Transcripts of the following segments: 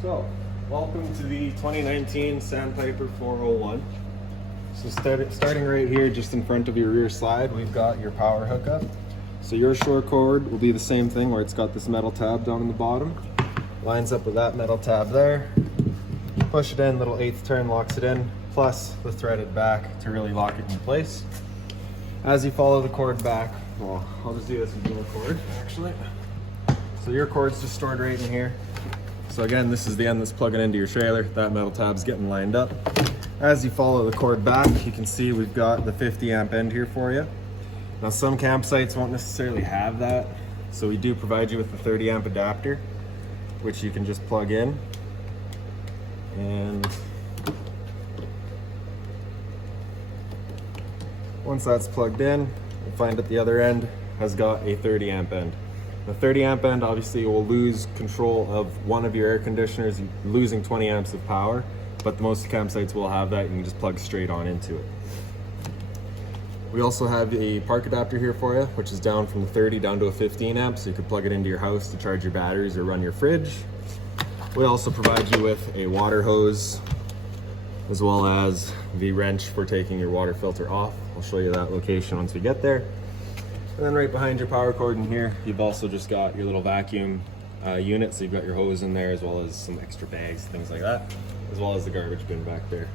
So, welcome to the 2019 Sandpiper 401. So starting right here, just in front of your rear slide, we've got your power hookup. So your shore cord will be the same thing where it's got this metal tab down in the bottom. Lines up with that metal tab there. Push it in, little 1/8 turn locks it in, plus the threaded back to really lock it in place. As you follow the cord back, well, I'll just do this with your cord, actually. So your cord's just stored right in here. So again, this is the end that's plugging into your trailer. That metal tab's getting lined up. As you follow the cord back, you can see we've got the 50 amp end here for you. Now some campsites won't necessarily have that, so we do provide you with the 30 amp adapter, which you can just plug in. And once that's plugged in, you'll find at the other end has got a 30 amp end. The 30 amp end obviously will lose control of one of your air conditioners, losing 20 amps of power, but most campsites will have that. You can just plug straight on into it. We also have a park adapter here for you, which is down from the 30 down to a 15 amp, so you can plug it into your house to charge your batteries or run your fridge. We also provide you with a water hose, as well as the wrench for taking your water filter off. I'll show you that location once we get there. And then right behind your power cord in here, you've also just got your little vacuum unit. So you've got your hose in there, as well as some extra bags, things like that, as well as the garbage bin back there.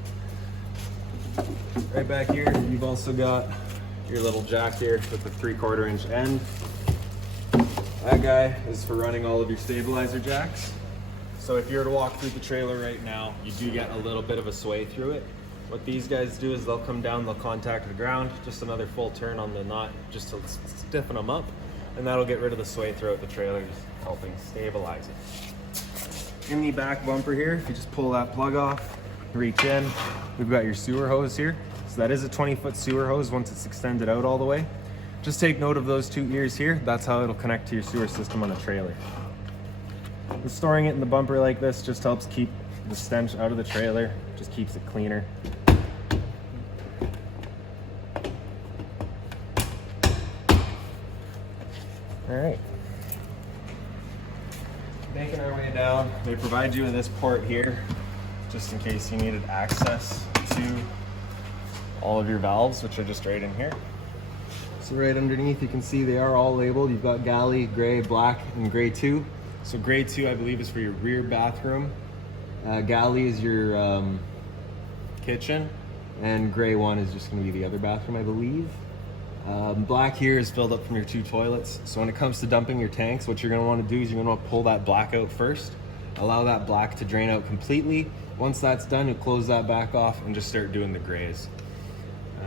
Right back here, you've also got your little jack here with the 3/4 inch end. That guy is for running all of your stabilizer jacks. So if you were to walk through the trailer right now, you do get a little bit of a sway through it. What these guys do is they'll come down, they'll contact the ground, just another full turn on the nut just to stiffen them up, and that'll get rid of the sway throughout the trailer, just helping stabilize it. In the back bumper here, if you just pull that plug off, reach in, we've got your sewer hose here. So that is a 20-foot sewer hose once it's extended out all the way. Just take note of those 2 ears here. That's how it'll connect to your sewer system on a trailer. And storing it in the bumper like this just helps keep the stench out of the trailer, just keeps it cleaner. All right. Making our way down, they provide you with this port here, just in case you needed access to all of your valves, which are just right in here. So right underneath, you can see they are all labeled. You've got galley, gray, black, and gray 2. So gray 2, I believe, is for your rear bathroom. Galley is your kitchen, and gray 1 is just going to be the other bathroom, I believe. Black here is filled up from your 2 toilets. So when it comes to dumping your tanks, what you're going to want to do is you're going to want to pull that black out first. Allow that black to drain out completely. Once that's done, you'll close that back off and just start doing the grays.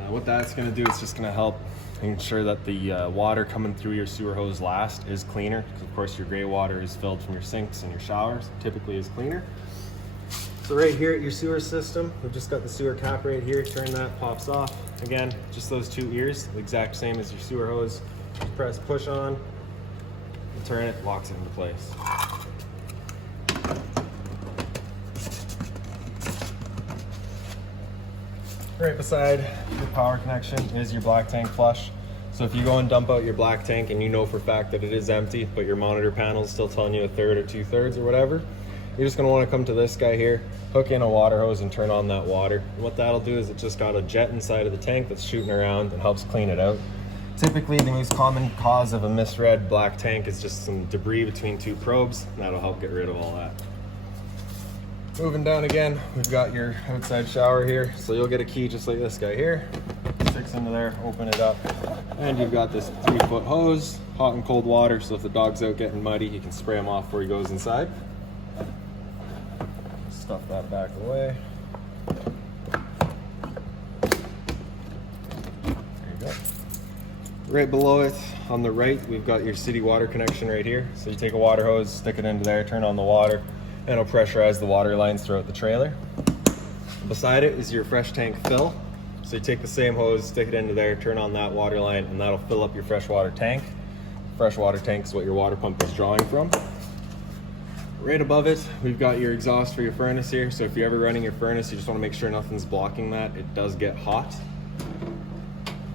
What that's going to do is just going to help ensure that the water coming through your sewer hose last is cleaner, because of course your gray water is filled from your sinks and your showers, typically is cleaner. So right here at your sewer system, we've just got the sewer cap right here. Turn that, pops off. Again, just those 2 ears, the exact same as your sewer hose. Just press push on, and turn it, locks it into place. Right beside your power connection is your black tank flush. So if you go and dump out your black tank and you know for a fact that it is empty, but your monitor panel is still telling you 1/3 or 2/3 or whatever, you're just going to want to come to this guy here, hook in a water hose and turn on that water. And what that'll do is it just got a jet inside of the tank that's shooting around and helps clean it out. Typically the most common cause of a misread black tank is just some debris between 2 probes, and that'll help get rid of all that. Moving down again, we've got your outside shower here. So you'll get a key just like this guy here. Sticks into there, open it up, and you've got this 3-foot hose, hot and cold water, so if the dog's out getting muddy, you can spray him off before he goes inside. Stuff that back away. There you go. Right below it, on the right, we've got your city water connection right here. So you take a water hose, stick it into there, turn on the water, and it'll pressurize the water lines throughout the trailer. Beside it is your fresh tank fill. So you take the same hose, stick it into there, turn on that water line, and that'll fill up your freshwater tank. Freshwater tank is what your water pump is drawing from. Right above it, we've got your exhaust for your furnace here. So if you're ever running your furnace, you just want to make sure nothing's blocking that. It does get hot.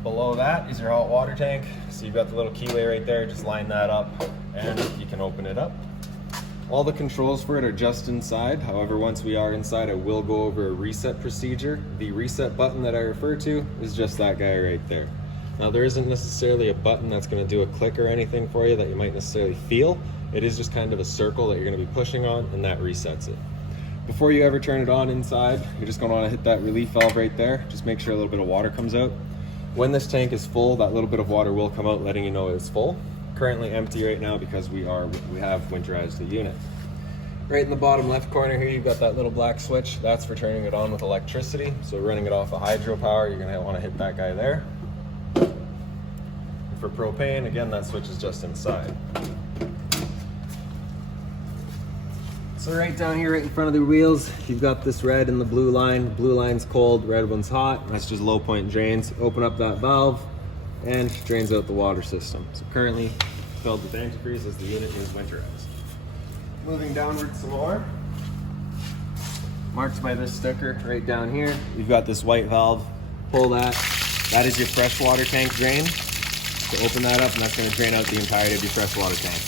Below that is your hot water tank. So you've got the little keyway right there, just line that up and you can open it up. All the controls for it are just inside. However, once we are inside, I will go over a reset procedure. The reset button that I refer to is just that guy right there. Now, there isn't necessarily a button that's going to do a click or anything for you that you might necessarily feel. It is just kind of a circle that you're going to be pushing on, and that resets it. Before you ever turn it on inside, you're just going to want to hit that relief valve right there. Just make sure a little bit of water comes out. When this tank is full, that little bit of water will come out, letting you know it's full. Currently empty right now because we have winterized the unit. Right in the bottom left corner here, you've got that little black switch. That's for turning it on with electricity. So running it off of hydropower, you're going to want to hit that guy there. For propane, again, that switch is just inside. So right down here, right in front of the wheels, you've got this red and the blue line. Blue line's cold, red one's hot. That's just low point drains. Open up that valve and drains out the water system. So currently filled with antifreeze as the unit is winterized. Moving downward some more. Marked by this sticker right down here, you've got this white valve. Pull that. That is your freshwater tank drain. So open that up and that's going to drain out the entirety of your freshwater tank.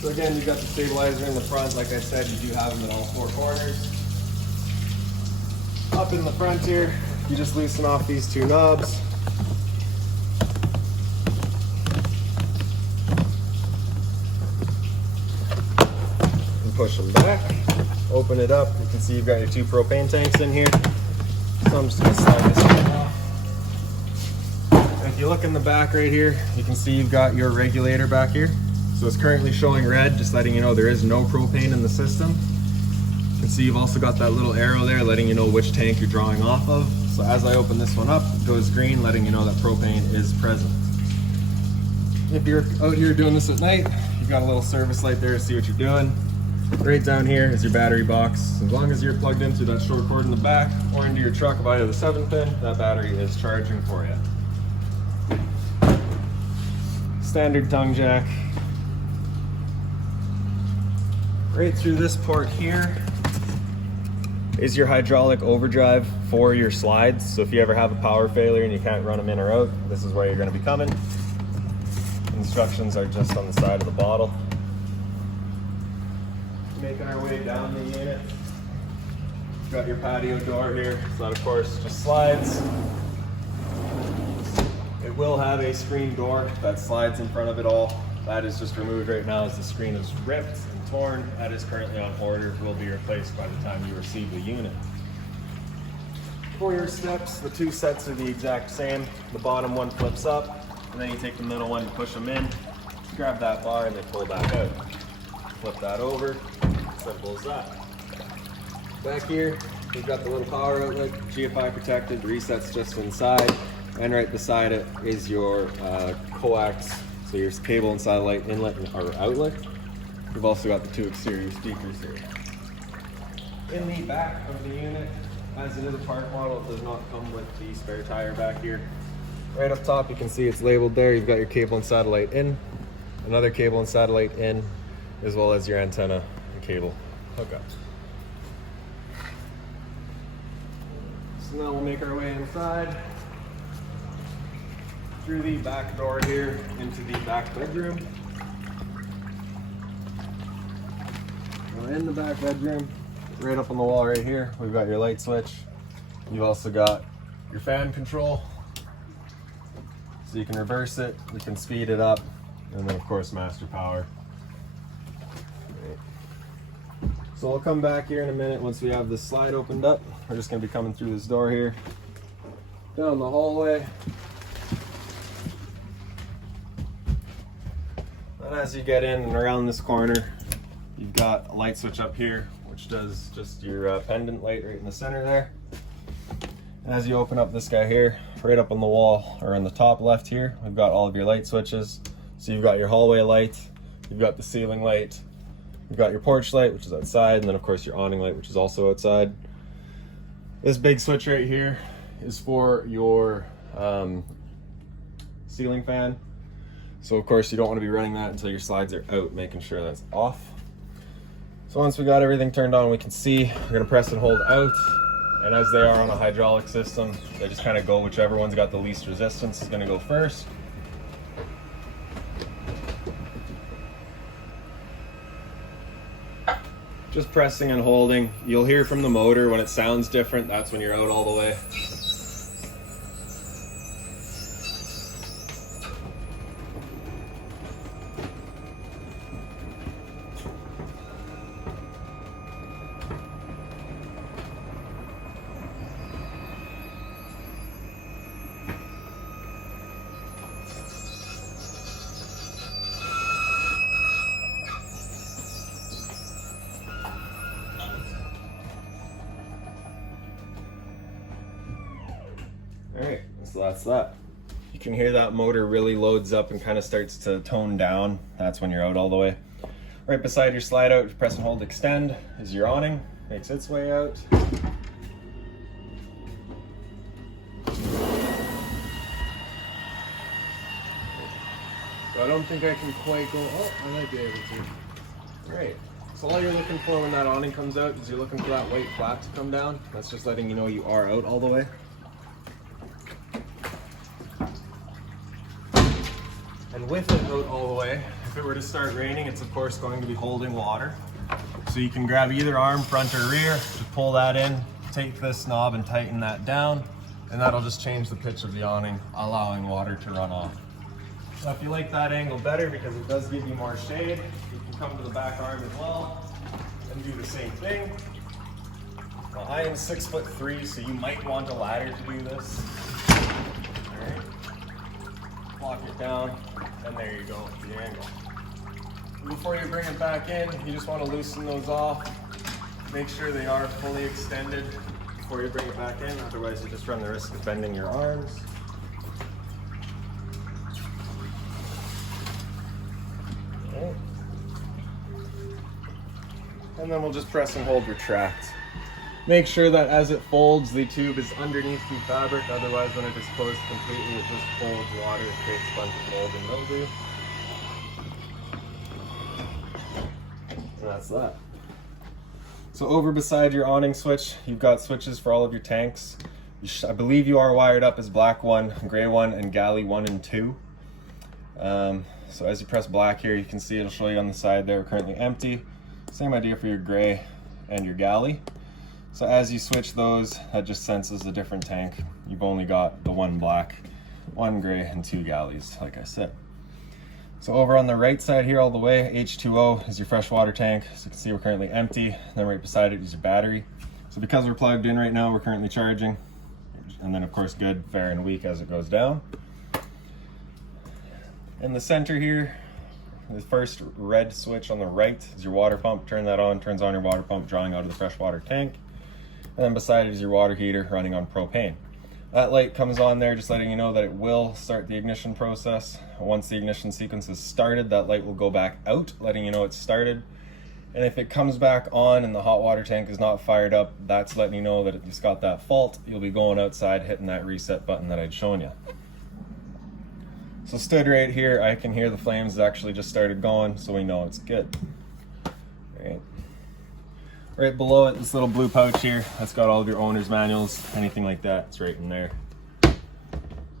So again, you've got the stabilizer in the front. Like I said, you do have them in all four corners. Up in the front here, you just loosen off these two knobs. And push them back. Open it up. You can see you've got your two propane tanks in here. So I'm just going to slide this one off. And if you look in the back right here, you can see you've got your regulator back here. So it's currently showing red, just letting you know there is no propane in the system. You can see you've also got that little arrow there letting you know which tank you're drawing off of. So as I open this one up, it goes green, letting you know that propane is present. If you're out here doing this at night, you've got a little service light there to see what you're doing. Right down here is your battery box. As long as you're plugged in through that short cord in the back or into your truck via the 7-pin, that battery is charging for you. Standard tongue jack. Right through this port here is your hydraulic overdrive for your slides. So if you ever have a power failure and you can't run them in or out, this is where you're going to be coming. Instructions are just on the side of the bottle. Making our way down the unit. You've got your patio door here. So that of course just slides. It will have a screen door that slides in front of it all. That is just removed right now as the screen is ripped and torn. That is currently on order, will be replaced by the time you receive the unit. For your steps, the two sets are the exact same. The bottom one flips up, and then you take the middle one and push them in. Grab that bar and they pull back out. Flip that over, simple as that. Back here, we've got the little power outlet, GFI protected, resets just inside. And right beside it is your coax. So your cable and satellite inlet or outlet. We've also got the two exterior speakers here. In the back of the unit, as it is a park model, it does not come with the spare tire back here. Right up top, you can see it's labeled there. You've got your cable and satellite in, another cable and satellite in, as well as your antenna and cable hookup. So now we'll make our way inside. Through the back door here into the back bedroom. We're in the back bedroom, right up on the wall right here, we've got your light switch. You've also got your fan control. So you can reverse it, you can speed it up, and then of course master power. Right. So we'll come back here in a minute once we have this slide opened up. We're just going to be coming through this door here, down the hallway. And as you get in and around this corner, you've got a light switch up here, which does just your pendant light right in the center there. And as you open up this guy here, right up on the wall, or on the top left here, we've got all of your light switches. So you've got your hallway light, you've got the ceiling light, you've got your porch light, which is outside, and then of course your awning light, which is also outside. This big switch right here is for your ceiling fan. So of course you don't want to be running that until your slides are out, making sure that's off. So once we got everything turned on, we can see we're going to press and hold out. And as they are on a hydraulic system, they just kind of go, whichever one's got the least resistance is going to go first. Just pressing and holding. You'll hear from the motor when it sounds different. That's when you're out all the way. Alright, so that's that. You can hear that motor really loads up and kind of starts to tone down. That's when you're out all the way. Right beside your slide out, press and hold extend is your awning. Makes its way out. So I don't think I can quite go, oh, I might be able to. Right. So all you're looking for when that awning comes out is you're looking for that white flap to come down. That's just letting you know you are out all the way. And with it out all the way, if it were to start raining, it's of course going to be holding water. So you can grab either arm, front or rear, to pull that in, take this knob and tighten that down, and that'll just change the pitch of the awning, allowing water to run off. Now if you like that angle better, because it does give you more shade, you can come to the back arm as well and do the same thing. Now I am 6'3", so you might want a ladder to do this. All right. Lock it down, and there you go, the angle. Before you bring it back in, you just want to loosen those off. Make sure they are fully extended before you bring it back in, otherwise you just run the risk of bending your arms. Okay. And then we'll just press and hold retract. Make sure that as it folds, the tube is underneath the fabric, otherwise when it is closed completely, it just folds water and creates a bunch of mold and mildew. And that's that. So over beside your awning switch, you've got switches for all of your tanks. I believe you are wired up as black 1, gray 1, and galley 1 and 2. So as you press black here, you can see it'll show you on the side there, currently empty. Same idea for your gray and your galley. So as you switch those, that just senses a different tank. You've only got the 1 black, 1 gray, and 2 galleys, like I said. So over on the right side here all the way, H2O is your freshwater tank. So you can see we're currently empty. And then right beside it is your battery. So because we're plugged in right now, we're currently charging. And then of course good, fair, and weak as it goes down. In the center here, the first red switch on the right is your water pump. Turn that on, turns on your water pump, drawing out of the freshwater tank. And then beside it is your water heater running on propane. That light comes on there, just letting you know that it will start the ignition process. Once the ignition sequence is started, that light will go back out, letting you know it's started. And if it comes back on and the hot water tank is not fired up, that's letting you know that it's got that fault. You'll be going outside, hitting that reset button that I'd shown you. So stood right here, I can hear the flames actually just started going, so we know it's good. Right below it, this little blue pouch here, that's got all of your owner's manuals, anything like that, it's right in there.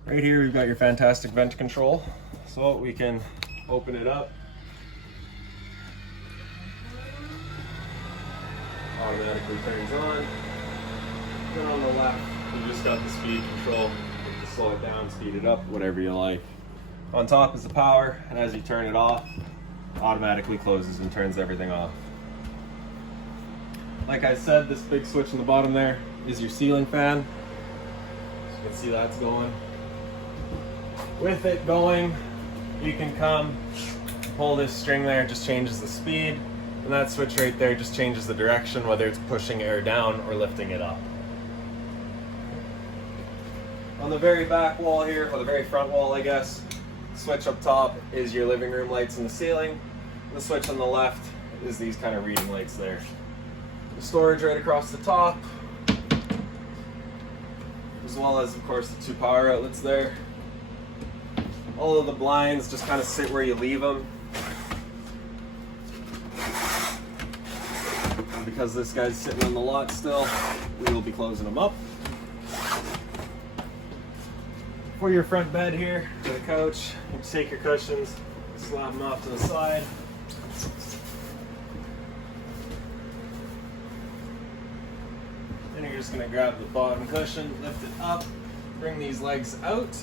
Right here, we've got your fantastic vent control. So we can open it up. Automatically turns on. Then on the left, you just got the speed control. You can slow it down, speed it up, whatever you like. On top is the power, and as you turn it off, it automatically closes and turns everything off. Like I said, this big switch in the bottom there is your ceiling fan. You can see that's going. With it going, you can come pull this string there, it just changes the speed, and that switch right there just changes the direction, whether it's pushing air down or lifting it up. On the very back wall here, or the very front wall I guess, switch up top is your living room lights in the ceiling. The switch on the left is these kind of reading lights there. The storage right across the top, as well as of course the 2 power outlets there. All of the blinds just kind of sit where you leave them. And because this guy's sitting on the lot still, we will be closing them up. For your front bed here, for the couch, you just take your cushions, slap them off to the side. just gonna grab the bottom cushion, lift it up, bring these legs out,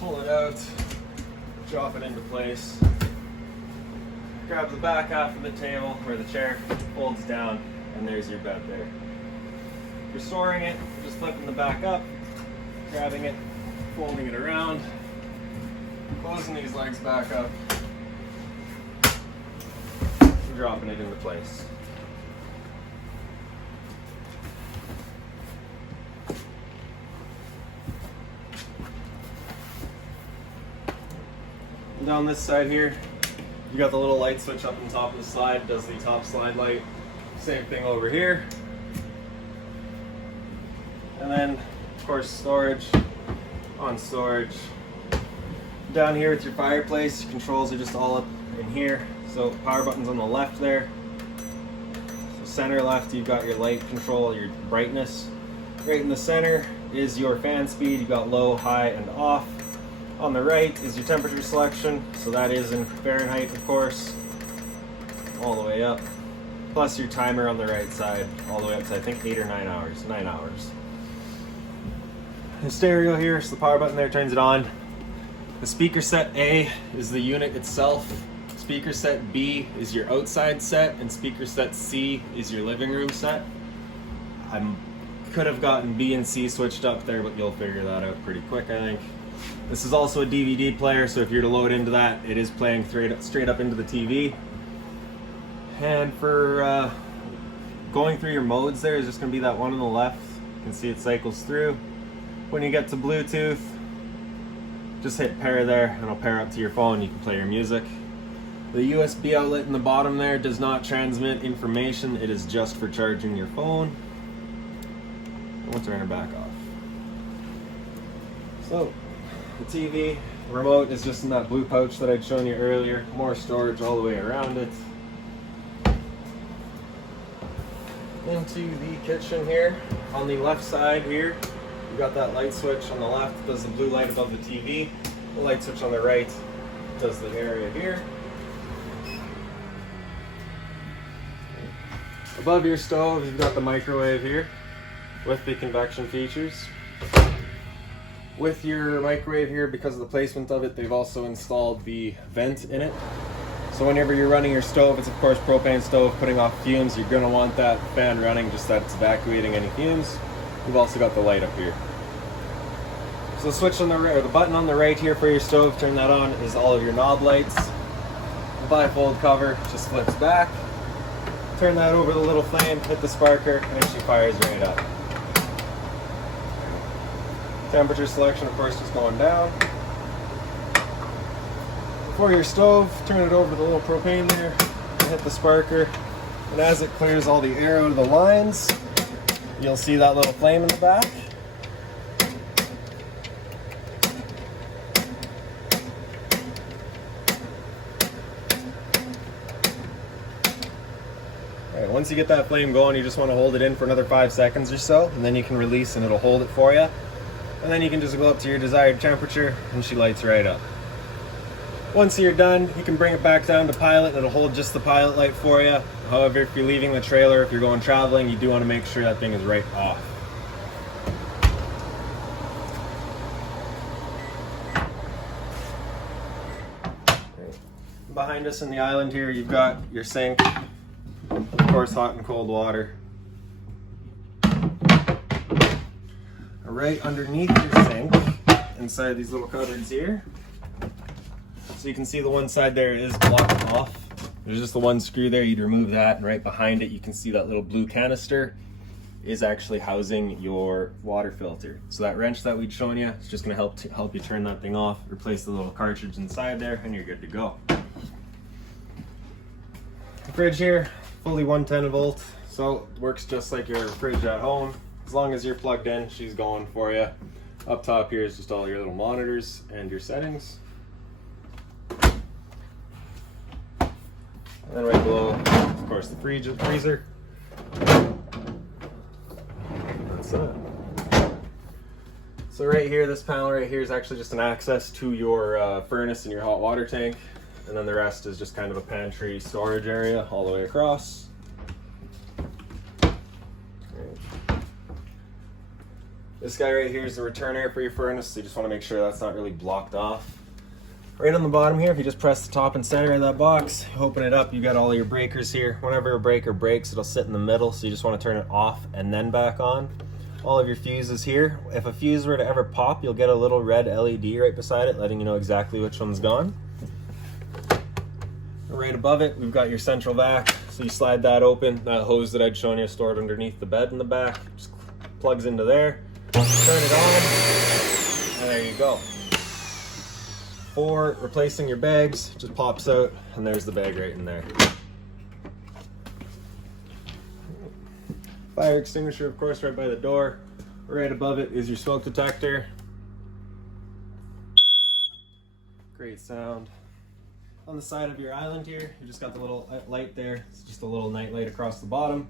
pull it out, drop it into place. Grab the back half of the table where the chair folds down, and there's your bed there. If you're storing it, just flipping the back up, grabbing it, folding it around, closing these legs back up, and dropping it into place. And down this side here, you got the little light switch up on top of the slide, does the top slide light. Same thing over here. And then, of course, storage on storage. Down here with your fireplace, your controls are just all up in here. So power button's on the left there. So center left, you've got your light control, your brightness. Right in the center is your fan speed. You've got low, high, and off. On the right is your temperature selection. So that is in Fahrenheit, of course, all the way up. Plus your timer on the right side, all the way up to I think 8 or 9 hours. 9 hours. The stereo here, so the power button there turns it on. The speaker set A is the unit itself. Speaker set B is your outside set, and speaker set C is your living room set. I could have gotten B and C switched up there, but you'll figure that out pretty quick, I think. This is also a DVD player, so if you're to load into that, it is playing straight up into the TV. And for going through your modes, there is just going to be that one on the left. You can see it cycles through. When you get to Bluetooth, just hit pair there and it'll pair up to your phone. You can play your music. The USB outlet in the bottom there does not transmit information. It is just for charging your phone. We'll turn it back off. So the TV remote is just in that blue pouch that I'd shown you earlier. More storage all the way around it. Into the kitchen here. On the left side here, you got that light switch on the left, does the blue light above the TV. The light switch on the right does the area here. Above your stove, you've got the microwave here with the convection features. With your microwave here, because of the placement of it, they've also installed the vent in it. So whenever you're running your stove, it's of course propane stove, putting off fumes, you're gonna want that fan running just that it's evacuating any fumes. You've also got the light up here. So the switch on the right, or the button on the right here for your stove, turn that on, is all of your knob lights. The bifold cover just flips back. Turn that over the little flame, hit the sparker, and she fires right up. Temperature selection, of course, just going down. For your stove, turn it over to the little propane there, and hit the sparker. And as it clears all the air out of the lines, you'll see that little flame in the back. Alright, once you get that flame going, you just want to hold it in for another 5 seconds or so, and then you can release and it'll hold it for you. And then you can just go up to your desired temperature and she lights right up. Once you're done, you can bring it back down to pilot and it'll hold just the pilot light for you. However, if you're leaving the trailer, if you're going traveling, you do want to make sure that thing is right off. Behind us in the island here, you've got your sink, of course hot and cold water. Right underneath your sink, inside these little cupboards here. So you can see the one side there is blocked off. There's just the one screw there, you'd remove that, and right behind it you can see that little blue canister is actually housing your water filter. So that wrench that we'd shown you is just going to help you turn that thing off, replace the little cartridge inside there, and you're good to go. The fridge here, fully 110 volt, so it works just like your fridge at home. As long as you're plugged in, she's going for you. Up top here is just all your little monitors and your settings. And then right below, of course, the freezer. That's it. So right here, this panel right here is actually just an access to your furnace and your hot water tank. And then the rest is just kind of a pantry storage area all the way across. This guy right here is the return air for your furnace, so you just want to make sure that's not really blocked off. Right on the bottom here, if you just press the top and center of that box, open it up, you got all of your breakers here. Whenever a breaker breaks, it'll sit in the middle, so you just want to turn it off and then back on. All of your fuses here. If a fuse were to ever pop, you'll get a little red LED right beside it, letting you know exactly which one's gone. Right above it, we've got your central vac. So you slide that open. That hose that I'd shown you stored underneath the bed in the back just plugs into there. Turn it on, and there you go. For replacing your bags, it just pops out, and there's the bag right in there. Fire extinguisher, of course, right by the door. Right above it is your smoke detector. Great sound. On the side of your island here, you just got the little light there. It's just a little night light across the bottom.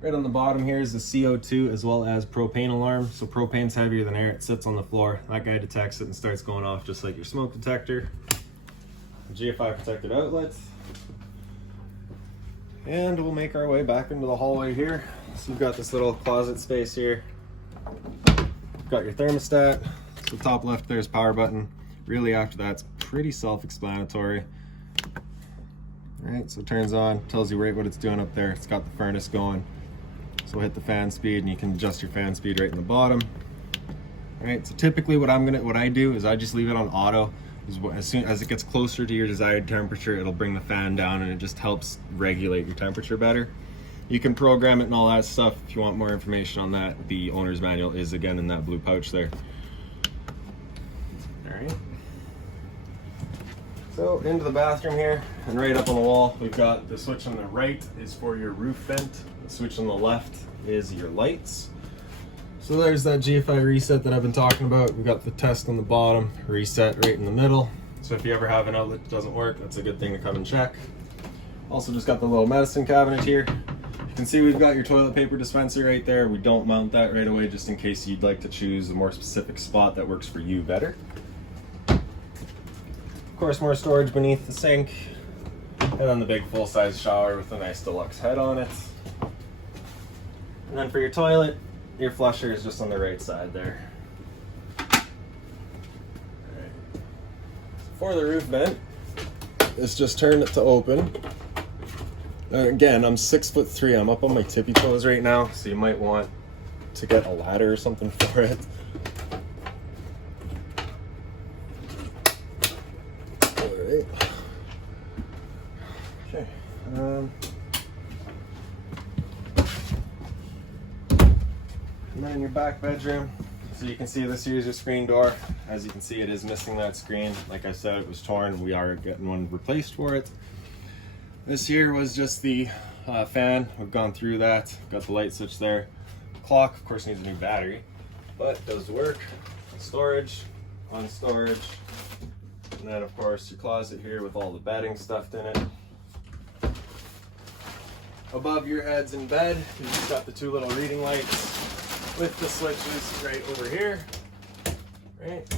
Right on the bottom here is the CO2 as well as propane alarm. So propane's heavier than air, it sits on the floor. That guy detects it and starts going off just like your smoke detector. GFI protected outlets. And we'll make our way back into the hallway here. So you've got this little closet space here. You've got your thermostat. So top left there's power button. Really after that, it's pretty self-explanatory. All right, so it turns on, tells you right what it's doing up there. It's got the furnace going. So hit the fan speed and you can adjust your fan speed right in the bottom. All right, so typically what I do is I just leave it on auto. As soon as it gets closer to your desired temperature, it'll bring the fan down and it just helps regulate your temperature better. You can program it and all that stuff. If you want more information on that, the owner's manual is again in that blue pouch there. All right. So into the bathroom here, and right up on the wall, we've got the switch on the right is for your roof vent. The switch on the left is your lights. So there's that GFI reset that I've been talking about. We've got the test on the bottom, reset right in the middle. So if you ever have an outlet that doesn't work, that's a good thing to come and check. Also just got the little medicine cabinet here. You can see we've got your toilet paper dispenser right there. We don't mount that right away just in case you'd like to choose a more specific spot that works for you better. Of course, more storage beneath the sink, and then the big full-size shower with a nice deluxe head on it. And then for your toilet, your flusher is just on the right side there. All right. For the roof vent, let's just turn it to open. Again, I'm 6'3". I'm up on my tippy toes right now, so you might want to get a ladder or something for it. Okay. And then in your back bedroom, so you can see this here is your screen door. As you can see, it is missing that screen. Like I said, it was torn. We are getting one replaced for it. This here was just the fan. We've gone through that. Got the light switch there. Clock, of course, needs a new battery, but does work. Storage, on storage. And then of course your closet here with all the bedding stuffed in it. Above your heads in bed, you've just got the two little reading lights with the switches right over here. Right?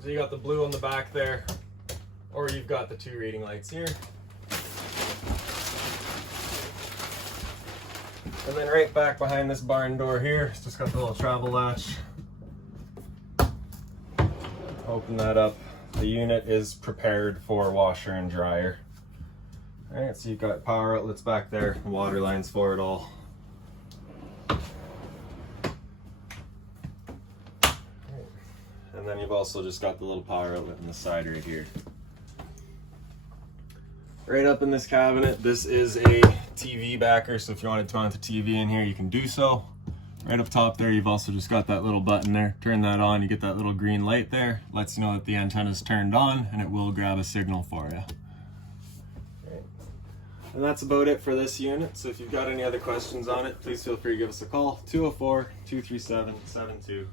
So you got the blue on the back there, or you've got the two reading lights here. And then right back behind this barn door here, it's just got the little travel latch. Open that up. The unit is prepared for washer and dryer. All right, so you've got power outlets back there, water lines for it all. And then you've also just got the little power outlet on the side right here. Right up in this cabinet, this is a TV backer, so if you wanted to mount the TV in here, you can do so. Right up top there, you've also just got that little button there. Turn that on, you get that little green light there. Lets you know that the antenna is turned on, and it will grab a signal for you. Right. And that's about it for this unit. So if you've got any other questions on it, please feel free to give us a call, 204-237-7272.